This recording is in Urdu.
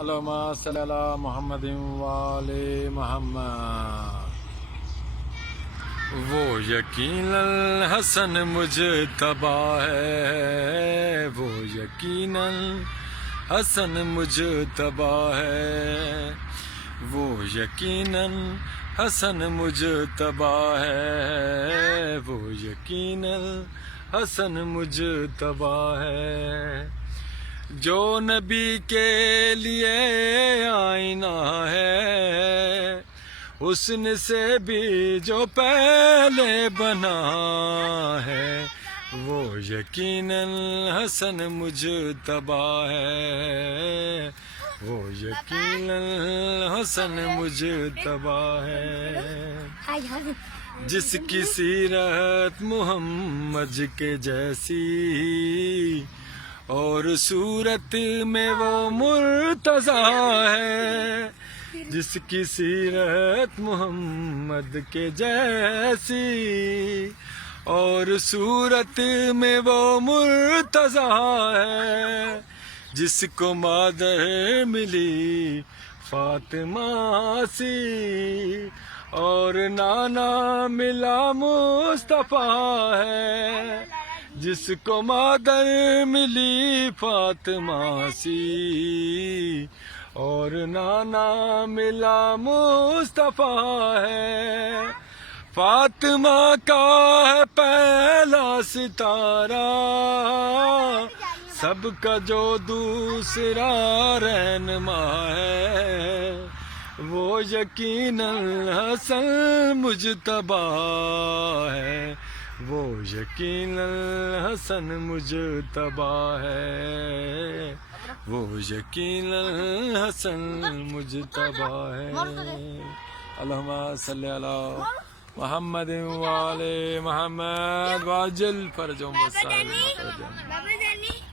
اللہم صلی علی محمد وآل محمد۔ وہ یقیناً حسن مجتبی ہے، وہ یقیناً حسن مجتبی ہے، وہ یقیناً حسن مجتبی ہے، وہ یقیناً حسن مجتبی ہے، جو نبی کے لیے آئینہ ہے، حسن سے بھی جو پہلے بنا ہے، وہ یقیناً حسن مجتبی ہے، وہ یقیناً حسن مجتبی ہے، جس کی سیرت محمد کے جیسی اور صورت میں وہ مرتضیٰ ہے، جس کی سیرت محمد کے جیسی اور صورت میں وہ مرتضیٰ ہے، جس کو مادر ملی فاطمہ سی اور نانا ملا مصطفیٰ ہے، جس کو مادر ملی فاطمہ سی اور نانا ملا مصطفیٰ ہے، فاطمہ کا ہے پہلا ستارہ، سب کا جو دوسرا رہنما ہے، وہ یقیناً حسن مجتبی ہے، وہ یقیناً حسن مجتبی ہے، وہ یقیناً حسن مجتبی ہے۔ اللہم صلی علی محمد وآل محمد وعجل فرجهم والسائر مخرجهم۔